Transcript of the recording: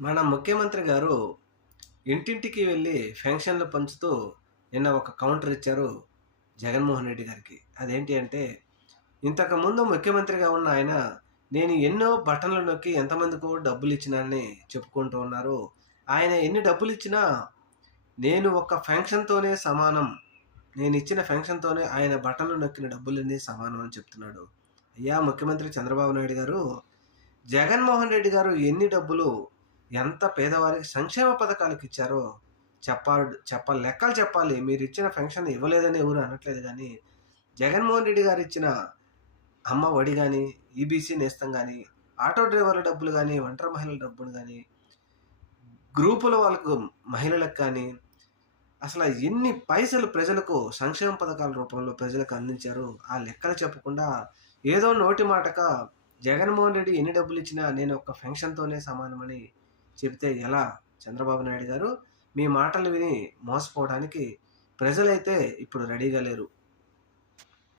మన ముఖ్యమంత్రి గారు ఇంటింటికి వెళ్ళి పెన్షన్లు పంచుతూ నిన్న ఒక కౌంటర్ ఇచ్చారు జగన్మోహన్ రెడ్డి గారికి. అదేంటి అంటే, ఇంతకుముందు ముఖ్యమంత్రిగా ఉన్న ఆయన, నేను ఎన్నో బటన్లు నొక్కి ఎంతమందికో డబ్బులిచ్చినానని చెప్పుకుంటూ ఉన్నారు. ఆయన ఎన్ని డబ్బులిచ్చినా, నేను ఒక పెన్షన్‌తోనే సమానం. నేనిచ్చిన పెన్షన్‌తోనే ఆయన బటన్లు నొక్కిన డబ్బులన్నీ సమానం అని చెప్తున్నాడు. అయ్యా ముఖ్యమంత్రి చంద్రబాబు నాయుడు గారు, జగన్మోహన్ రెడ్డి గారు ఎన్ని డబ్బులు, ఎంత పేదవారికి సంక్షేమ పథకాలకిచ్చారో లెక్కలు చెప్పాలి. మీరిచ్చిన పెన్షన్ ఇవ్వలేదని ఎవరు అనట్లేదు గానీ, జగన్మోహన్ రెడ్డి గారిచ్చిన అమ్మ ఒడి గాని, ఈబీసీ నేస్తం గాని, ఆటో డ్రైవర్ల డబ్బులు గాని, ఒంటరి మహిళల డబ్బులు గాని, గ్రూపుల వాళ్ళకు మహిళలకు కానీ, అసల ఎన్ని పైసలు ప్రజలకు సంక్షేమ పథకాల రూపంలో ప్రజలకు అందించారో, ఆ లెక్కలు చెప్పకుండా ఏదో నోటి మాటక జగన్మోహన్ రెడ్డి ఎన్ని డబ్బులిచ్చినా నేను ఒక్క పెన్షన్‌తోనే సమానమని చెబితే ఎలా చంద్రబాబు నాయుడు గారు? మీ మాటలు విని మోసపోవడానికి ప్రజలైతే ఇప్పుడు రెడీగా లేరు.